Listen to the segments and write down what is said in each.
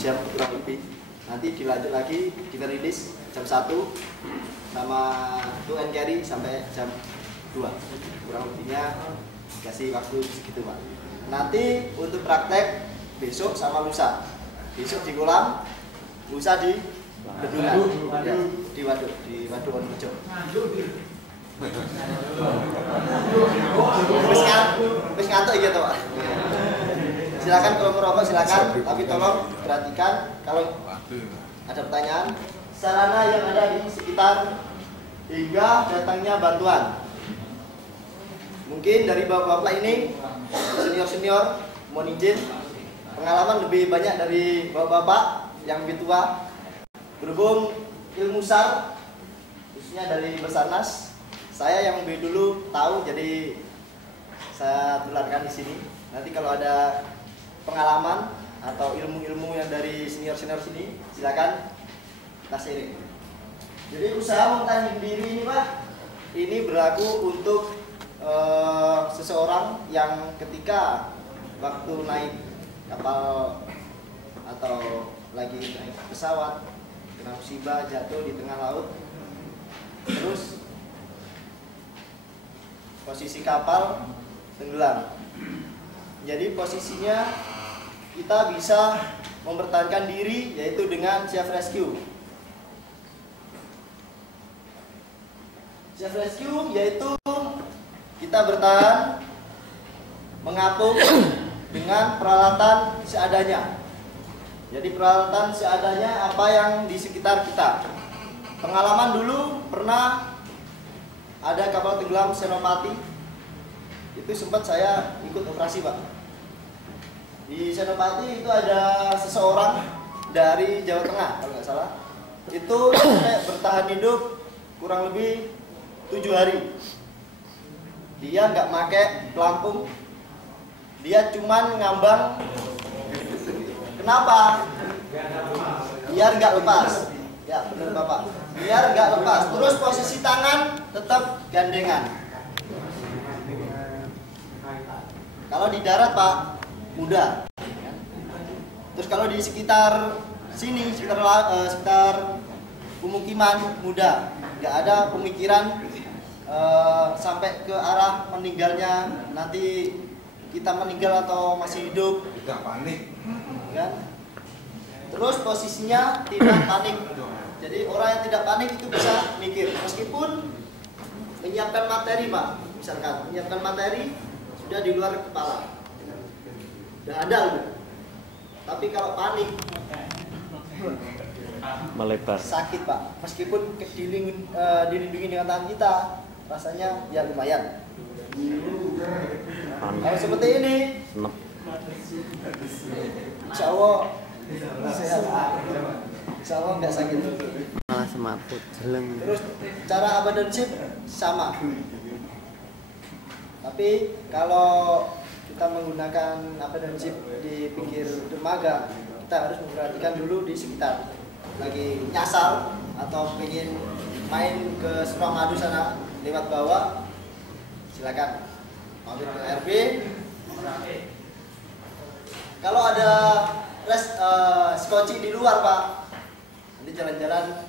jam kurang lebih. Nanti dilanjut lagi, kita rilis jam 1 sama to and carry sampai jam 2. Kurang lebihnya kasih waktu segitu Pak. Nanti untuk praktek besok sama lusa. Besok di kolam, lusa di bendungan, ya, di waduk Wonorejo. Wis ngantuk gitu Pak. Silakan kalau merokok silakan, tapi tolong perhatikan kalau ada pertanyaan sarana yang ada di sekitar hingga datangnya bantuan. Mungkin dari bapak-bapak ini senior-senior mohon izin pengalaman lebih banyak dari bapak-bapak yang lebih tua. Berhubung ilmu SAR khususnya dari Basarnas, saya yang lebih dulu tahu jadi saya tularkan di sini. Nanti kalau ada pengalaman atau ilmu-ilmu yang dari senior-senior sini silakan kita sharing. Jadi usaha mempertahankan diri ini Pak, ini berlaku untuk seseorang yang ketika waktu naik kapal atau lagi naik pesawat kena musibah jatuh di tengah laut, terus posisi kapal tenggelam. Jadi posisinya kita bisa mempertahankan diri yaitu dengan self rescue. Self rescue yaitu kita bertahan mengapung dengan peralatan seadanya. Jadi peralatan seadanya apa yang di sekitar kita. Pengalaman dulu pernah ada kapal tenggelam Senopati. Itu sempat saya ikut operasi Pak. Di Senopati itu ada seseorang dari Jawa Tengah kalau nggak salah. Itu sampai bertahan hidup kurang lebih 7 hari. Dia nggak pakai pelampung, dia cuman ngambang. Kenapa? Biar nggak lepas. Ya benar Bapak. Biar nggak lepas. Terus posisi tangan tetap gandengan. Kalau di darat Pak mudah. Terus kalau di sekitar sini, sekitar pemukiman mudah. Nggak ada pemikiran sampai ke arah meninggalnya, nanti kita meninggal atau masih hidup. Tidak panik. Kan? Terus posisinya tidak panik. Jadi orang yang tidak panik itu bisa mikir, meskipun menyiapkan materi Pak, misalkan menyiapkan materi sudah di luar kepala, udah ada udah. Tapi kalau panik melebar, sakit Pak, meskipun dilindungi dengan tangan kita, rasanya ya lumayan. Kalau seperti ini, insya Allah sehat, insya Allah nggak sakit. malah semaput jeleng. Terus cara abandonship sama. Tapi kalau kita menggunakan abandonship di pinggir dermaga, kita harus memperhatikan dulu di sekitar. Lagi nyasar atau pengen main ke Suramadu sana lewat bawah, silakan mampir ke RB. Kalau ada skoci di luar Pak, nanti jalan-jalan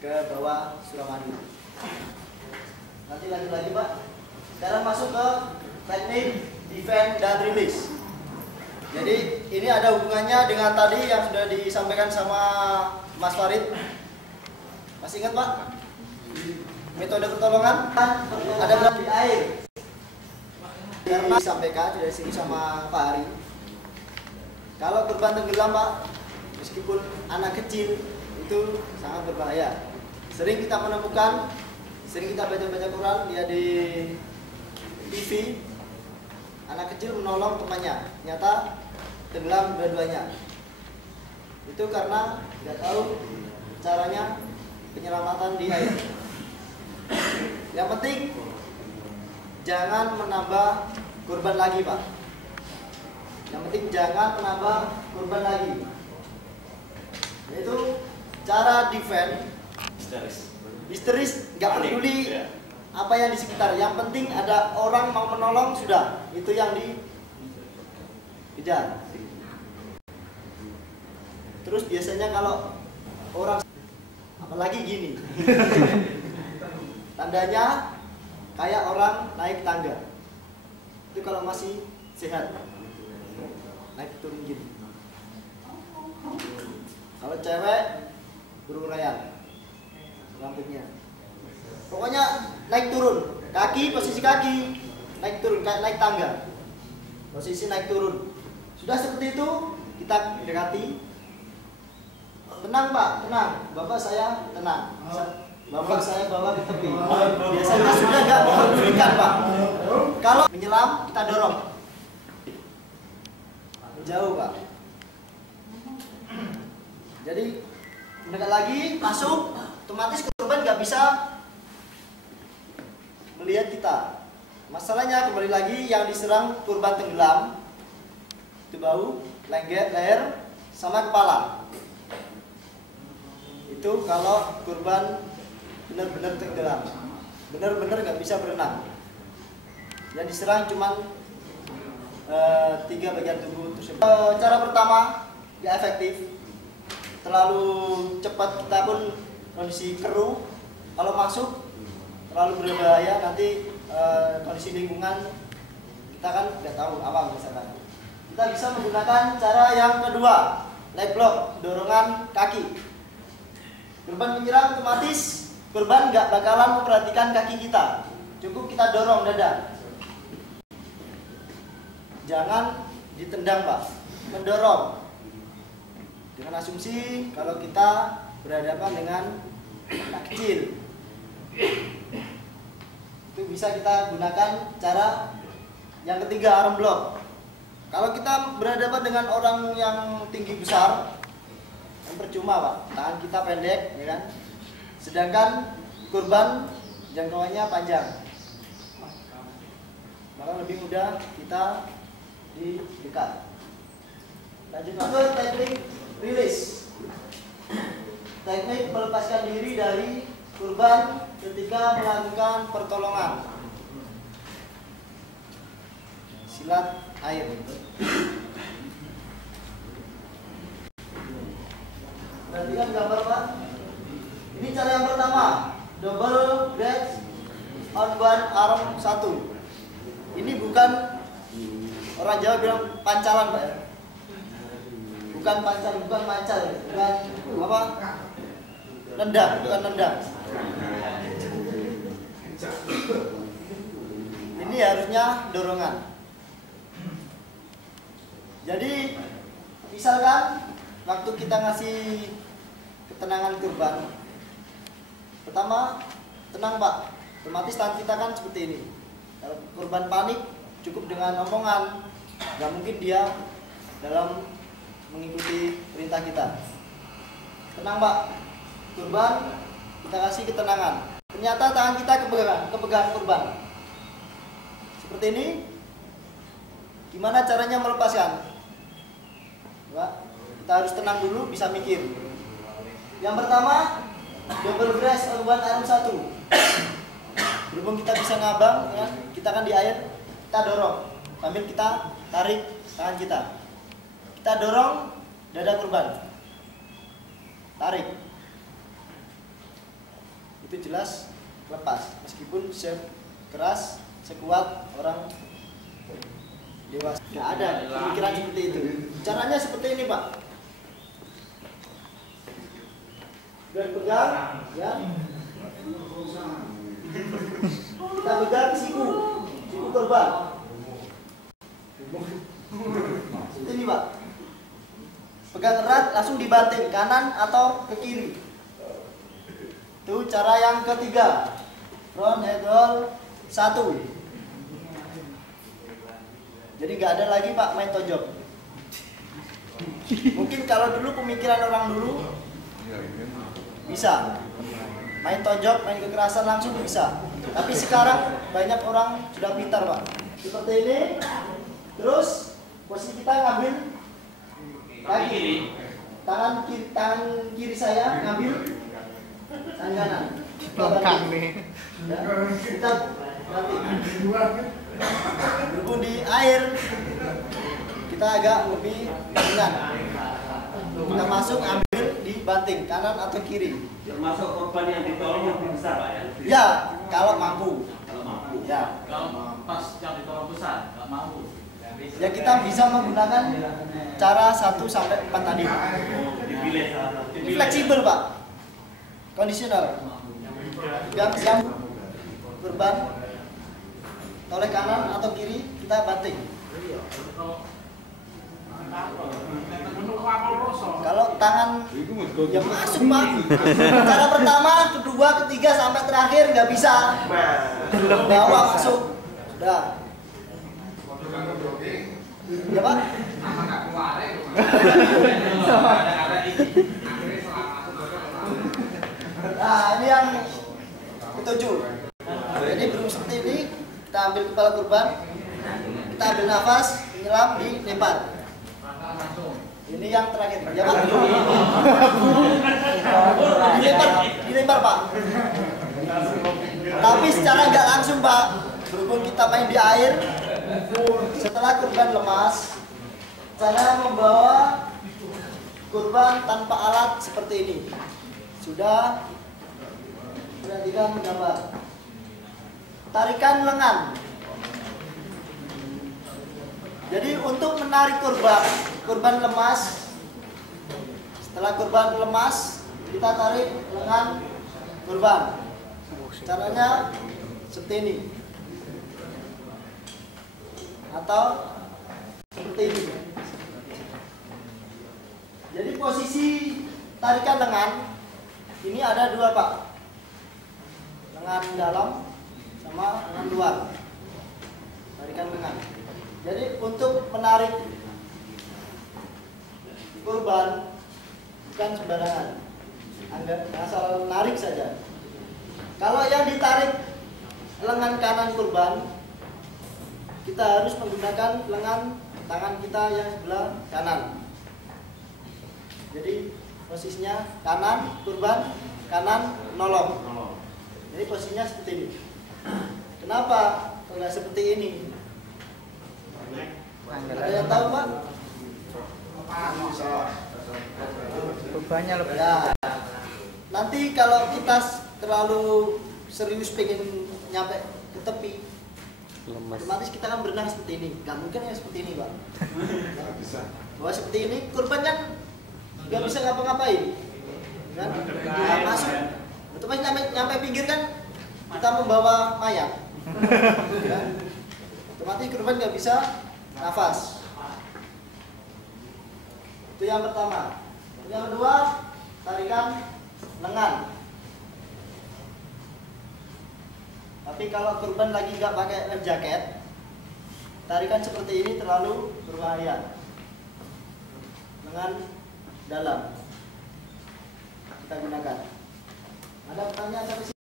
ke bawah Suramadu. Nanti lanjut lagi Pak. Sekarang masuk ke teknik defend dan release. Jadi ini ada hubungannya dengan tadi yang sudah disampaikan sama Mas Farid. Masih ingat Pak? Metode pertolongan ada berada di air. Karena disampaikan dari sini sama Pak Hari. Kalau korban tenggelam Pak, meskipun anak kecil itu sangat berbahaya. Sering kita menemukan, sering kita baca-baca Quran, lihat di TV, anak kecil menolong temannya, ternyata tenggelam dua-duanya. Itu karena nggak tahu caranya penyelamatan di air. Yang penting jangan menambah korban lagi Pak. Yang penting jangan menambah korban lagi. Yaitu cara defend histeris, nggak peduli apa yang di sekitar. Yang penting ada orang mau menolong sudah, itu yang dikejar. Terus biasanya kalau orang, apalagi gini, tandanya kayak orang naik tangga. Itu kalau masih sehat, naik turun gini. Kalau cewek beruraian rambutnya. Pokoknya naik turun, posisi kaki naik turun kayak naik tangga. Posisi naik turun. Sudah seperti itu, kita dekati. Tenang Pak, tenang. Bapak saya tenang. Bapak saya bawa ke tepi. Biasanya sudah nggak mempedulikan Pak. Kalau menyelam, kita dorong. Jauh Pak. Jadi mendekat lagi, masuk, otomatis korban nggak bisa melihat kita. Masalahnya kembali lagi yang diserang korban tenggelam itu bau, leher, sama kepala. Itu kalau korban benar-benar tenggelam, benar-benar nggak bisa berenang. Yang diserang cuma 3 bagian tubuh tersebut. Cara pertama nggak efektif, terlalu cepat kita pun kondisi keruh. Kalau masuk terlalu berbahaya, nanti kondisi lingkungan kita kan nggak tahu awam misalkan. Kita bisa menggunakan cara yang kedua, leg lock, dorongan kaki. Korban menyerang, otomatis korban nggak bakalan memperhatikan kaki kita. Cukup kita dorong dada. Jangan ditendang Pak, mendorong. Dengan asumsi kalau kita berhadapan dengan anak kecil, itu bisa kita gunakan cara yang ketiga, arm block. Kalau kita berhadapan dengan orang yang tinggi besar, yang percuma Pak, tangan kita pendek, ya kan? Sedangkan korban jangkauannya panjang, maka lebih mudah kita di dekat. Lanjut ke teknik release. Teknik melepaskan diri dari korban ketika melakukan pertolongan. Silat air. Perhatikan gambar Pak. Ini cara yang pertama, double grab on one arm 1. Ini bukan, orang Jawa bilang pancalan Pak ya. Bukan pancal, bukan mancal, bukan apa? Nendang, bukan nendang. Ini harusnya dorongan. Jadi misalkan waktu kita ngasih ketenangan korban, pertama tenang Pak, otomatis tangan kita kan seperti ini. Kalau korban panik, cukup dengan omongan, nggak mungkin dia dalam mengikuti perintah kita. Tenang Pak, korban kita kasih ketenangan. Ternyata tangan kita kepegang korban. Seperti ini. Gimana caranya melepaskan? Pak, kita harus tenang dulu, bisa mikir. Yang pertama, double grasp on one arm 1. Berhubung kita bisa ngabang, ya, kita kan di air, kita dorong sambil kita tarik tangan kita. Kita dorong dada korban, tarik. Itu jelas lepas, meskipun sekeras, sekuat orang dewasa. Nggak ada pemikiran seperti itu. Caranya seperti ini Pak. Dan pegang, ya. Kita pegang siku korban. Seperti ini Pak. Pegang erat, langsung dibanting kanan atau ke kiri. Itu cara yang ketiga, front head roll 1. Jadi nggak ada lagi Pak main tojok. Mungkin kalau dulu pemikiran orang dulu bisa main tojok, main kekerasan langsung bisa. Tapi sekarang banyak orang sudah pintar Pak. Seperti ini. Terus posisi kita ngambil kaki, tangan kiri saya ngambil tangan kanan. Lengkap nih. Ya, kita nanti berhubung di air kita agak lebih ringan. Kita masuk ambil di banting kanan atau kiri. Termasuk korban yang ditolong yang lebih besar, Pak ya? Ya, kalau mampu. Kalau mampu. Ya. Kalau pas yang ditolong besar, nggak mampu. Ya kita bisa menggunakan cara 1 sampai 4 tadi. Dipilih salah satu. Ini fleksibel, Pak. Kondisional. Yang korban oleh kanan atau kiri kita banting. Kalau tangan ya masuk, Pak. Cara pertama, kedua, ketiga sampai terakhir nggak bisa. Bawa masuk. Sudah. Ya, Pak. Nah, ini yang ketujuh. Jadi belum seperti ini, kita ambil kepala korban, kita ambil nafas, menyelam, dilempar. Ini yang terakhir, ya Pak? Dilempar Pak. Tapi secara nggak langsung Pak, berhubung kita main di air, setelah korban lemas, saya membawa korban tanpa alat seperti ini. Sudah, perhatikan gambar. Tarikan lengan. Jadi untuk menarik korban lemas, setelah korban lemas, kita tarik lengan korban. Caranya seperti ini, atau seperti ini. Jadi posisi tarikan lengan ini ada dua Pak, lengan dalam sama lengan luar. Tarikan lengan. Jadi untuk menarik korban bukan sembarangan, asal narik saja. Kalau yang ditarik lengan kanan korban, kita harus menggunakan lengan tangan kita yang sebelah kanan. Jadi posisinya kanan korban, kanan nolong. Jadi posisinya seperti ini. Kenapa enggak seperti ini? Ada yang tahu Pak? Bebannya lebih. Ya. Nanti kalau kita terlalu serius pengen nyampe ke tepi, Lemas. otomatis kita kan berenang seperti ini. Gak mungkin ya seperti ini Pak. Bahwa seperti ini korban kan nggak bisa ngapa-ngapain, kan? Nggak masuk. Otomatis nyampe pinggir kan kita membawa mayat. Kan? Otomatis korban nggak bisa nafas. Itu yang pertama. Yang kedua, tarikan lengan. Tapi kalau korban lagi nggak pakai life jacket, tarikan seperti ini terlalu berbahaya. Lengan dalam kita gunakan. Ada pertanyaan sampai sini?